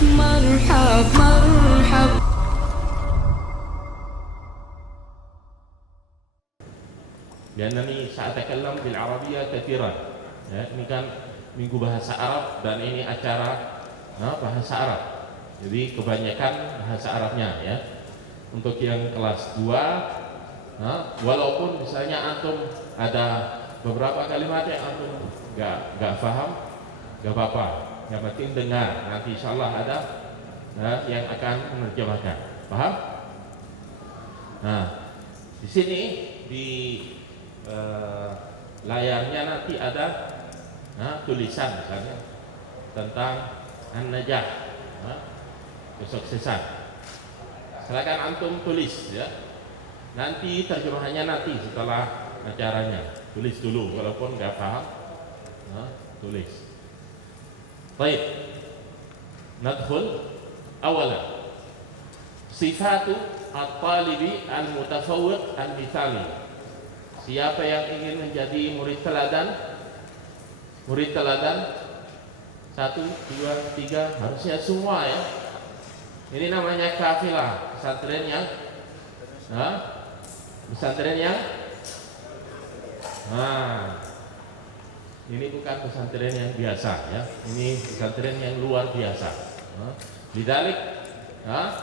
مرحب مرحب. Lianani sa'atakallam bil Arabiyyah katsiran. Ya, ini kan minggu bahasa Arab dan ini acara bahasa Arab. Jadi kebanyakan bahasa Arabnya ya. Untuk yang kelas 2 walaupun misalnya antum ada beberapa kalimat yang antum enggak paham, enggak apa-apa. Yang penting dengar. Nanti insyaallah ada yang akan menerjemahkan. Paham? Nah, di sini di layarnya nanti ada tulisan misalnya tentang an-najah, kesuksesan. Silakan antum tulis ya. Nanti terjemahannya nanti setelah acaranya. Tulis dulu walaupun nggak paham, tulis. Baik. Nadkhul awalan. Sifatu at-talibi al-mutafawwiq al-mithali. Siapa yang ingin menjadi murid teladan? Murid teladan 1, 2, 3 harusnya semua ya. Ini namanya kafilah pesantren yang ini bukan pesantren yang biasa ya. Ini pesantren yang luar biasa. Lidzalik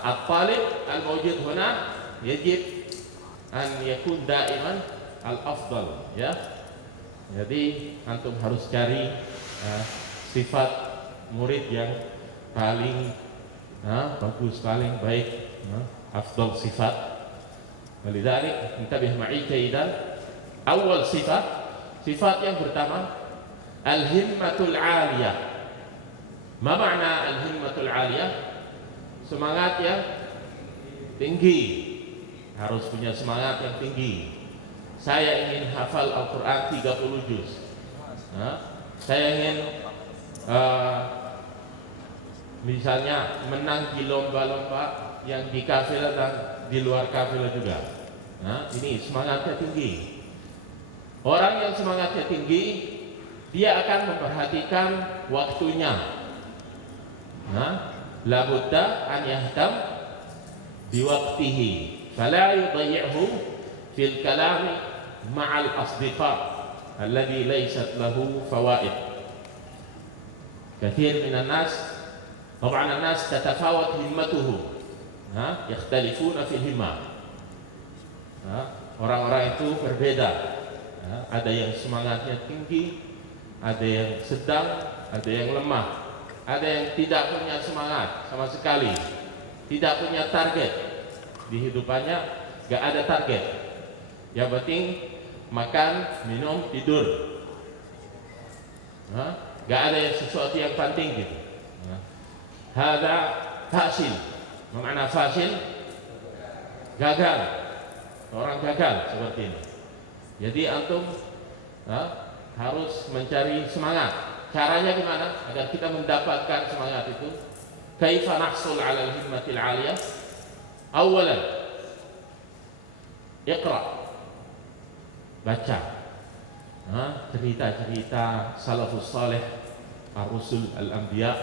at-talib al-mawjud huna yajib an yakun daiman al-afdal ya. Jadi antum harus cari sifat murid yang paling bagus, paling baik, afdal sifat. Walidzalik intabih ma'i kaidan. Awal sifat yang pertama al-himmatul 'aliyah. Ma makna al-himmatul 'aliyah? Semangat yang tinggi. Harus punya semangat yang tinggi. Saya ingin hafal Al-Quran 30 juz. Saya ingin misalnya menang di lomba-lomba yang di kafilah dan di luar kafilah juga. Ini semangatnya tinggi. Orang yang semangatnya tinggi, dia akan memperhatikan waktunya. La budda an yahtam biwaqtihi, fala yudayyi'hu fil kalami ma'al asdiqa alladhi laysat lahu fawaid. Kathir minan nas, طبعا الناس تتفاوت himmatuhum, yakhtalifuna fil himmah. Orang-orang itu berbeda. Ada yang semangatnya tinggi, ada yang sedang, ada yang lemah, ada yang tidak punya semangat sama sekali, tidak punya target di hidupannya, gak ada target. Yang penting makan, minum, tidur. Gak ada sesuatu yang penting gitu. Hada fasil. Makna fasil gagal. Orang gagal seperti ini. Jadi antum harus mencari semangat. Caranya gimana agar kita mendapatkan semangat itu? Kaifa nahsul 'ala al-himmatil 'aliyah? Awalan, iqra. Baca cerita-cerita salafus salih, ar-rusul, al-anbiya,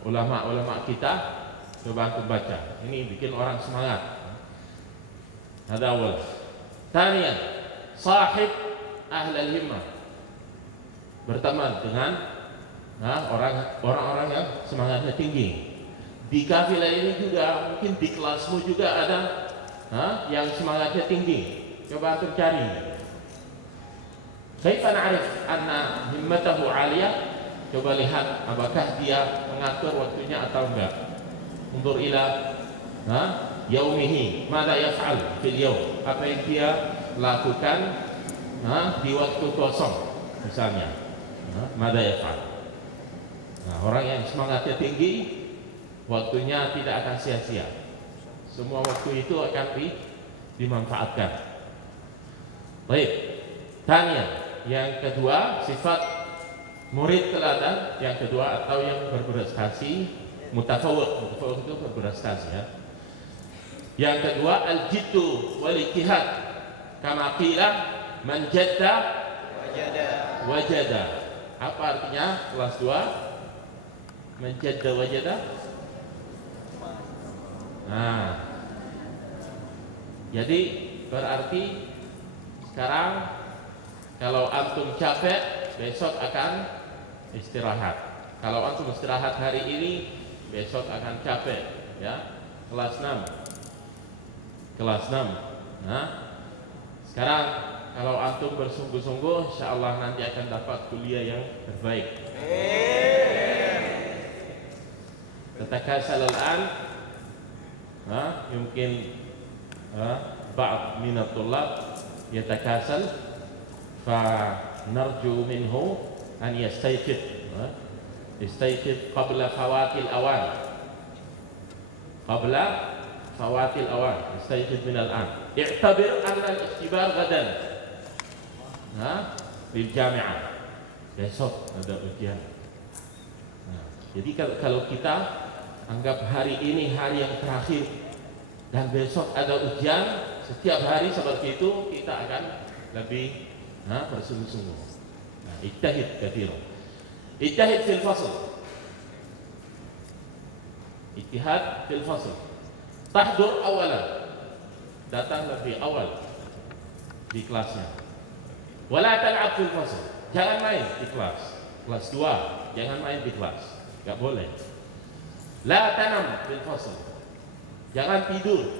ulama-ulama kita. Coba antum baca. Ini bikin orang semangat. Hada awal. Tanian, sahib ahlal himmah. Berteman dengan orang-orang yang semangatnya tinggi. Di kafilah ini juga, mungkin di kelasmu juga ada yang semangatnya tinggi. Coba antum cari. Kaifa na'rif anna himmatahu 'aliyah? Coba lihat apakah dia mengatur waktunya atau enggak. Undur ila yaumihi, mada yaf'al fil yaum. Apa yang dia lakukan di waktu kosong misalnya. Mada yaf'al. Orang yang semangatnya tinggi, waktunya tidak akan sia-sia. Semua waktu itu akan dimanfaatkan. Baik. Tanya, yang kedua sifat murid teladan yang kedua atau yang berprestasi, mutafawwiq itu berprestasi ya. Yang kedua al-jiddu wal ijtihad. Kama qila man jadda wajada. Apa artinya kelas 2? menjadda wajada. Nah, jadi berarti sekarang kalau antum capek, besok akan istirahat. Kalau antum istirahat hari ini, besok akan capek, ya. Kelas 6. Nah, sekarang kalau antum bersungguh-sungguh, insyaallah nanti akan dapat kuliah yang terbaik. Tatakasal al-an, mungkin ba'd min at-tullab yatakasal, fa narju minhu an yastayqid qabla fawatil awan. Yastayqid min al-an. I'tabir anna al-ikhtibar gadan. Di jami'ah. Besok ada ujian. Jadi kalau kita anggap hari ini hari yang terakhir dan besok ada ujian, setiap hari seperti itu kita akan lebih bersungguh-sungguh. Ijtahid katsiran. Ijtahid fil fasl. Ijtihad fil fasl. Tahdur awalan. Datang lebih awal di kelasnya. Wala tal'ab fil fasl. Jangan main di kelas. Kelas 2, jangan main di kelas. Enggak boleh. La tanam fil fasl. Jangan tidur.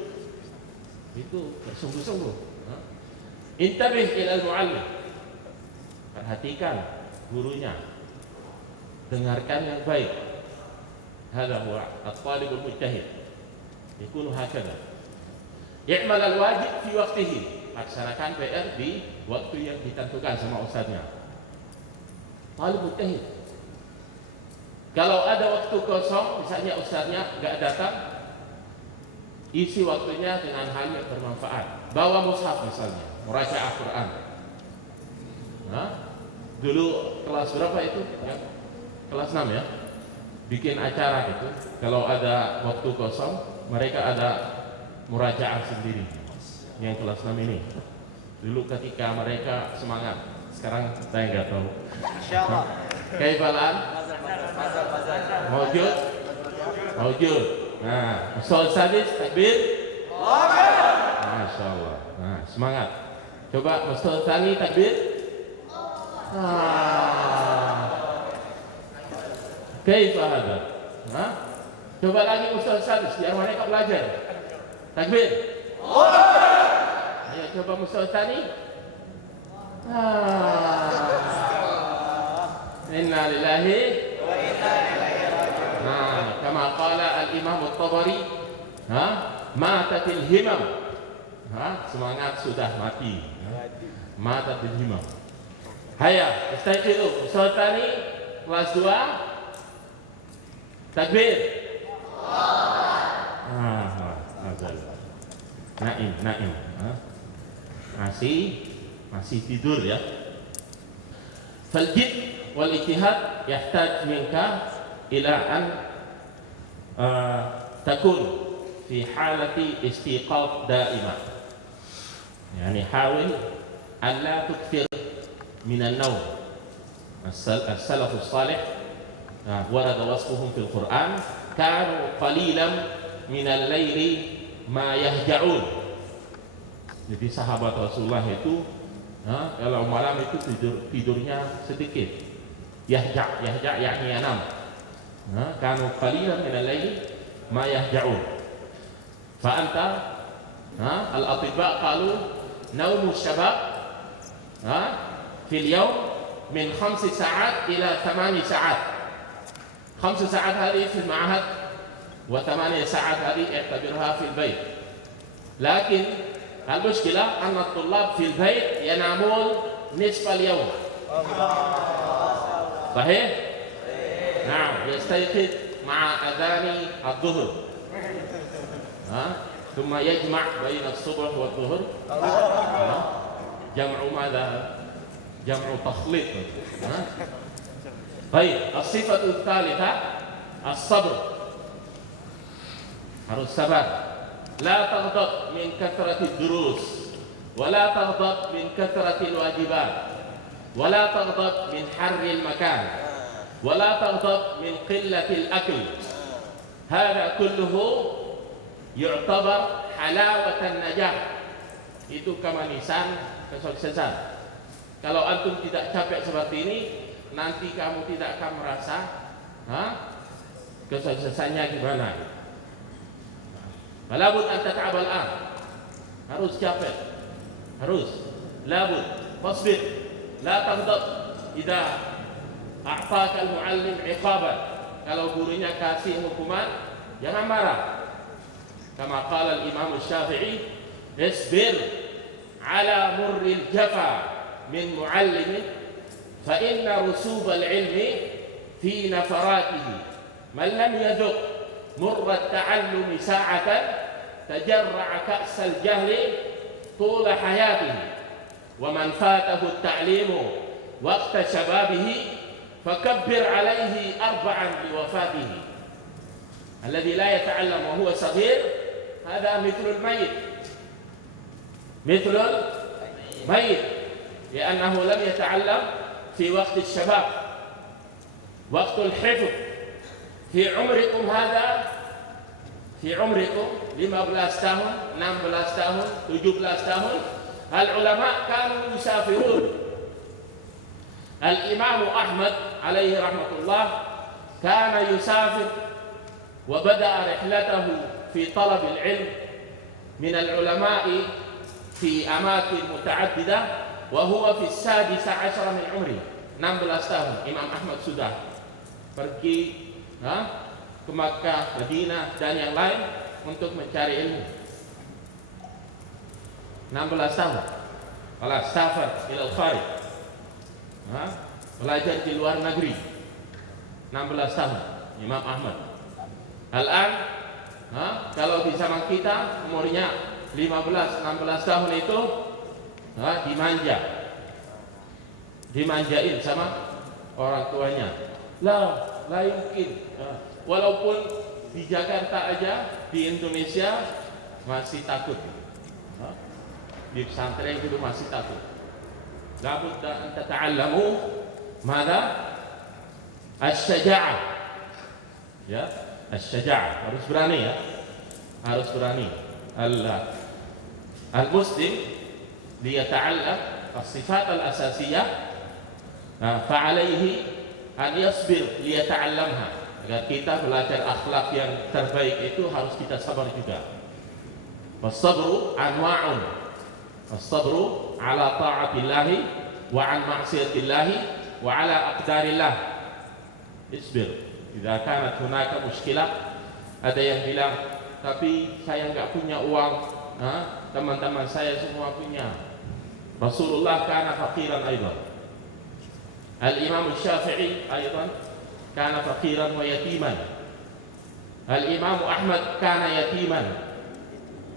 Itu bersungguh-sungguh. Intabih ila al-muallim. Perhatikan gurunya. Dengarkan yang baik. Hadha huwa at-talib al-mujtahid. Yakunu hakadha. I'mal al-wajib fi waqtihi. Laksanakan PR di waktu yang ditentukan sama ustaznya. Talib mujtahid. Kalau ada waktu kosong, misalnya ustaznya enggak datang, isi waktunya dengan hal yang bermanfaat. Bawa mushaf misalnya, murajaah Quran. Dulu kelas berapa itu? Ya, kelas 6 ya. Bikin acara gitu. Kalau ada waktu kosong, mereka ada murajaah sendiri. Yang kelas 6 ini. Dulu ketika mereka semangat. Sekarang saya enggak tahu. Insyaallah. Kaifalan? Maujud. Nah, Ustaz Sadis takbir. Masya Allah. Nah, semangat. Coba Ustaz Tani takbir. Kaifa hada? Coba lagi Ustaz Sadis biar mereka belajar. Takbir. Ayo coba Ustaz Tani. Inna lillahi wa inna ilaihi raji'un. Kama qala al-Imam at-Tabari, matatil himam. Semangat sudah mati. Matatil himam. Haya, istaiqidu. Ustaz Tani kelas 2. Takbir. Naim. Masih tidur ya. Faljid wal ijtihad yahtaj minka ila an takun fi halati istiqaf daimah. Yani hawil an la tukthir min an-nawm. As-salaf as-salih warada wasfuhum fil Quran kanu qalilan min al-laili ma yahja'un. Jadi sahabat Rasulullah itu kalau malam itu tidurnya sedikit. Yahja' yakni yanam. Kanu qalilan min al-laili ma yahja'un. Fa anta al-atibba qalu nawmu syabab fil yawm min 5 sa'at ila 8 sa'at. 5 sa'at hadhihi fil ma'had wa 8 sa'at hadhihi i'tabirha fil bayt. Lakin المشكلة أن الطلاب في البيت ينامون نصف اليوم. صحيح؟ نعم، يستيقظ مع أذان الظهر ثم يجمع بين الصبح والظهر. جمع ماذا؟ جمع تخليط. طيب، الصفة الثالثة الصبر. harus sabar. لا تغضب من كثرة الدروس ولا تغضب من كثرة الواجبات ولا تغضب من حر المكان ولا تغضب من قلة الأكل. هذا كله يعتبر حلاوة النجاح. Itu kemanisan kesuksesan. Kalau antum tidak capek seperti ini, nanti kamu tidak akan merasa kesuksesannya gimana. Labud an tat'ab al-an. Harus capek. Harus. Labud. Fasbir. La taghdab. Idza a'taka al-muallim 'iqaban. Kalau gurunya kasih hukuman, jangan marah. Kama qala al-Imam Asy-Syafi'i, isbir 'ala murril jafa min muallimin fa inna rusub al-'ilmi fi nafaratihi. Man lam yadhuq murra at-ta'allumi sa'atan tajarra'a ka'sal jahli tula hayatihi. Wa man fatahu at-ta'limu waqta shababihi fakabbir 'alayhi arba'an liwafatihi. Alladhi la yata'allam wa huwa saghir hadha mithlul mayyit. Mithlul mayyit li'annahu lam yata'allam fi waqti asy-shabab. Waqtul hifdh fi umrikum hadha, fi umrikum 15 tahun, 16 tahun, 17 tahun, al-ulama kanu yusafirun. Al-Imam Ahmad alaihi rahmatullah kana yusafir wa bada'a rihlatahu fi talab al-ilm min al-ulama'i fi amakin muta'addidah wa huwa fi as-sadisa 'ashara min umri. 16 tahun Imam Ahmad sudah pergi ke Makkah, Madinah dan yang lain untuk mencari ilmu. 16 tahun. Kalau safar ila al-kharij, belajar di luar negeri. 16 tahun Imam Ahmad. Al-an kalau di zaman kita umurnya 15-16 tahun itu dimanjain sama orang tuanya. La yumkin. Walaupun di Jakarta aja, di Indonesia masih takut. Di pesantren itu masih takut. La budda an tata'allamu madza? Asy-syaja'ah. Ya, asy-syaja'ah, harus berani ya. Harus berani. Al-muslim liyata'allam as-sifat al-asasiyah fa'alaihi an yasbir liyata'allamha. Agar kita belajar akhlak yang terbaik itu harus kita sabar juga. Was-sabru anwa'un. As-sabru ala ta'atillahi wa an ma'siyatillahi wa ala aqdarillah. Isbir. Idza kanat hunaka mushkilah, ada yang bilang, tapi saya enggak punya uang, teman-teman saya semua punya. Rasulullah kana faqiran aidan. Al-Imam Asy-Syafi'i aidan kana faqiran wa yatiman. Al-Imam Ahmad kana yatiman.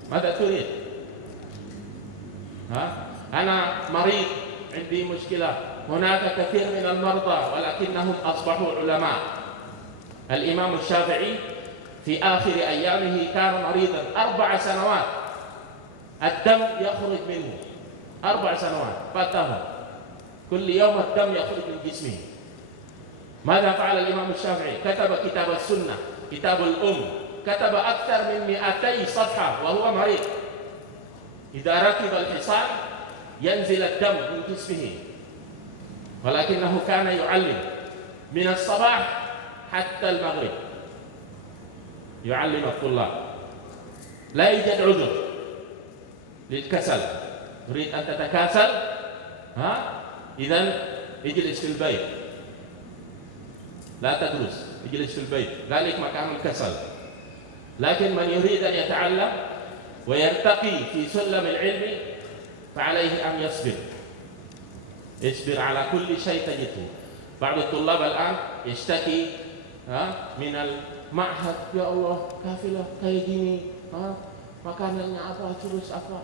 Mada turid? Ana marid, عندي مشكلة. هناك كثير من المرضى ولكنهم أصبحوا علماء. الإمام الشافعي في آخر أيامه كان مريضا 4 سنوات. الدم يخرج منه 4 سنوات، 4 tahun. كل يوم الدم يخرج من جسمه. ماذا فعل الإمام الشافعي؟ كتب كتاب السنة، كتاب الأم، كتب أكثر من 200 صفحة وهو مريض. إذا ركب الحصان ينزل الدم من جسمه، ولكنه كان يعلم من الصباح حتى المغرب، يعلم الطلاب. لا يوجد عذر للكسل. تريد أن تتكاسل؟ إذن اجلس في البيت، لا تدرس، اجلس في البيت، ذلك مكان الكسل. لكن من يريد أن يتعلم ويرتقي في سلم العلم فعليه أن يصبر. اصبر على كل شيء تجده. بعض الطلاب الآن يشتكي من المعهد، يا الله kafilah kayak gini, makanannya apa, terus apa.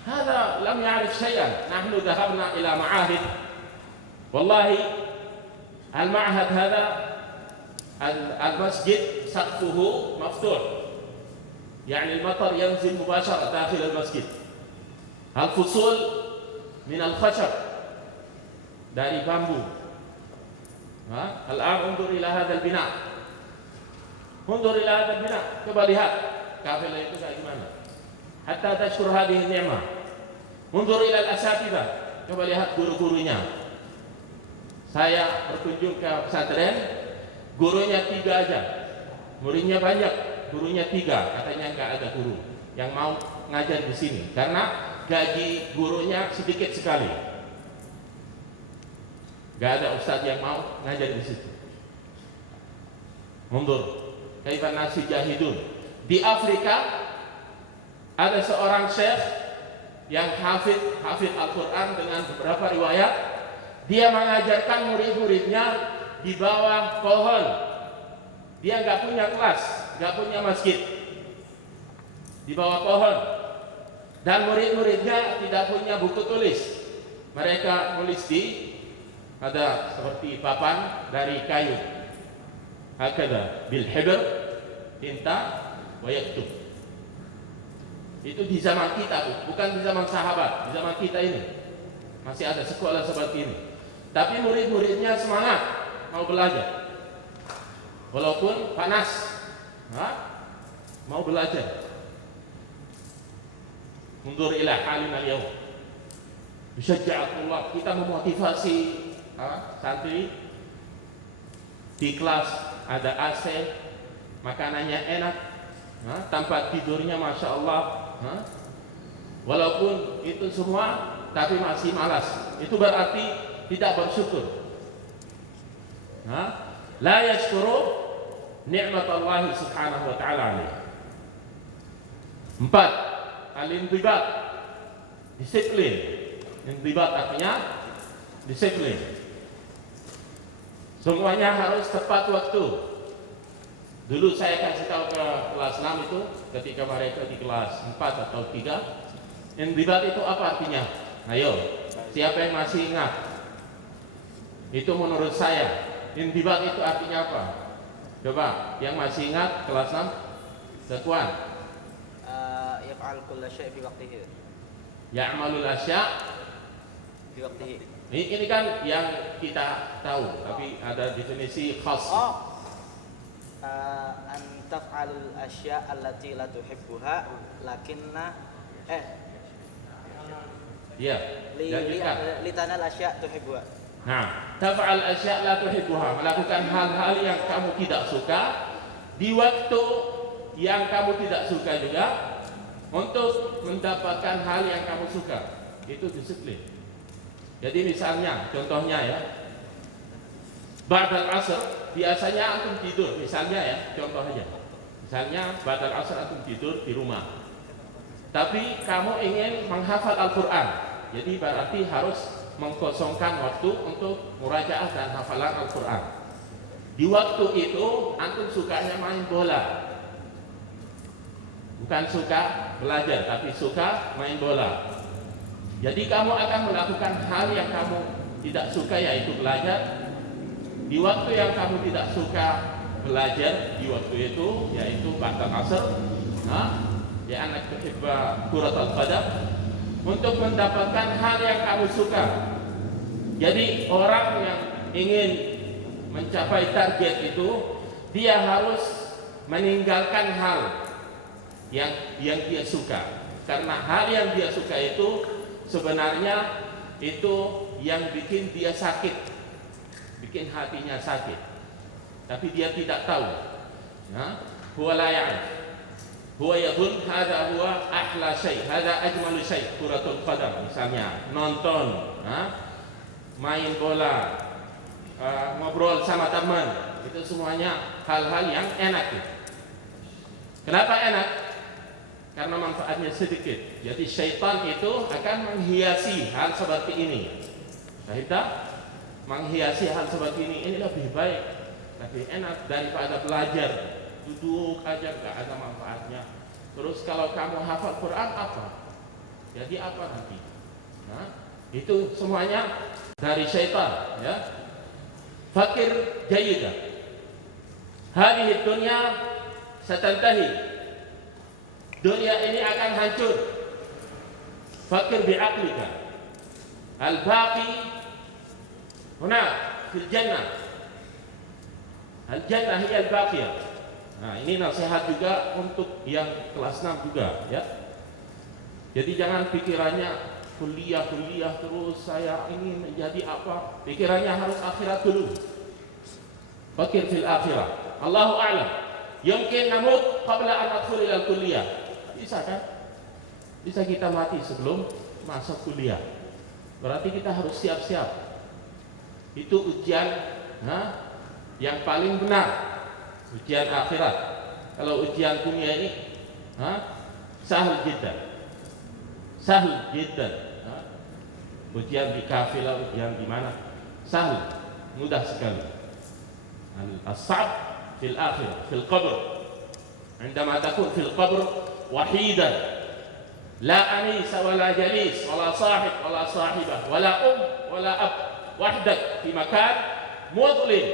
هذا لم يعرف شيئا. نحن ذهبنا إلى معاهد، والله المعهد هذا المسجد سقفه مفتوح، يعني المطر ينزل مباشرة داخل المسجد. الفصول من الخشب، dari bambu. Al-an undur ila hadzal bina. Undur ila hadzal bina. Coba lihat kafilah itu kayak gimana. Hatta tashkur hadhihi ni'mah. Undur ila al-asatidzah. Coba lihat guru-gurunya. Saya berkunjung ke pesantren, gurunya 3 aja. Muridnya banyak, gurunya 3. Katanya enggak ada guru yang mau ngajar di sini karena gaji gurunya sedikit sekali. Enggak ada ustadz yang mau ngajar di situ. Mundur. Kaifa nasi jahidun. Di Afrika ada seorang syekh yang hafid Al-Quran dengan beberapa riwayat. Dia mengajarkan murid-muridnya di bawah pohon. Dia nggak punya kelas, nggak punya masjid, di bawah pohon. Dan murid-muridnya tidak punya buku tulis. Mereka tulis di ada seperti papan dari kayu. Hakada bil hibr tinta wa yaktub. Itu di zaman kita, bukan di zaman sahabat, di zaman kita ini masih ada sekolah seperti ini. Tapi murid-muridnya semangat mau belajar, walaupun panas, mau belajar. Mundur ila halina al-yawm. Bisyaja'atullah, kita memotivasi santri. Di kelas ada AC, makanannya enak, tempat tidurnya masya Allah. Walaupun itu semua, tapi masih malas. Itu berarti tidak bersyukur. La yashkuru ni'mat Allah subhanahu wa ta'ala alaih. 4. Al-intibat, disiplin. Intibat artinya disiplin. Semuanya harus tepat waktu. Dulu saya kasih tahu ke kelas 6 itu, ketika mereka di kelas 4 atau 3. Intibat itu apa artinya? Ayo, siapa yang masih ingat? Itu menurut saya, intibat itu artinya apa? Coba, yang masih ingat kelas 6? Satuan. Yaf'al kulla syai' fi waqtihi. Ya'malul asya' Fi waqtihi. Ini kan yang kita tahu, tapi ada definisi khas. An taf'alul asya' allati la tuhibbuha lakinna Ya, litanal asya' tuhibbuha. Nah, taf'al asya' la tuhibbuha, melakukan hal-hal yang kamu tidak suka di waktu yang kamu tidak suka juga untuk mendapatkan hal yang kamu suka. Itu disiplin. Jadi misalnya, contohnya ya, ba'dal asr biasanya antum tidur, misalnya ya, contoh aja. Misalnya ba'dal asr antum tidur di rumah. Tapi kamu ingin menghafal Al-Qur'an. Jadi berarti harus mengkosongkan waktu untuk murajaah dan hafalan Al-Quran. Di waktu itu antum sukanya main bola, bukan suka belajar, tapi suka main bola. Jadi kamu akan melakukan hal yang kamu tidak suka, yaitu belajar. Di waktu yang kamu tidak suka belajar, di waktu itu yaitu ba'dal asr, ya anak tuhibba kuratul qadam, untuk mendapatkan hal yang kamu suka. Jadi orang yang ingin mencapai target itu, dia harus meninggalkan hal yang dia suka. Karena hal yang dia suka itu sebenarnya itu yang bikin dia sakit, bikin hatinya sakit. Tapi dia tidak tahu. Huwa la ya'rif. Huwa yadhun hadha huwa ahla syai', hadha ajmalu syai', kuratul qadam misalnya, nonton, main bola, ngobrol sama teman, itu semuanya hal-hal yang enak. Kenapa enak? Karena manfaatnya sedikit. Jadi syaitan itu akan menghiasi hal seperti ini. Kita menghiasi hal seperti ini lebih baik, lebih enak daripada belajar. Duduk aja gak ada manfaatnya. Terus kalau kamu hafal Quran apa? Jadi apa nanti? Itu semuanya dari syaitan, ya. Fakir jayidah. Hadhihi dunya satantahi. Dunia ini akan hancur. Fakir bi'aqlika. Al-baqi huna fil jannah. Al-jannah hiya al-baqiyah. Nah, ini nasihat juga untuk yang kelas 6 juga ya. Jadi jangan pikirannya kuliah terus saya ini menjadi apa? Pikirannya harus akhirat dulu. Fakir fil akhirah. Allahu a'lam. Yumkin namut qabla an nadkhul ila kuliah. Bisa kan? Bisa kita mati sebelum masuk kuliah. Berarti kita harus siap-siap. Itu ujian yang paling benar. Ujian akhirat. Kalau ujian dunia ini sahal jiddan. Sahal jiddan. Ujian di kafilah, ujian di mana? Sahal, mudah sekali. As-sa'b fil akhirah, fil qabr. عندما تكون في القبر وحيدا لا أنيس ولا جليس ولا صاحب ولا صاحبة ولا أم ولا أب وحدك في مكان مظلم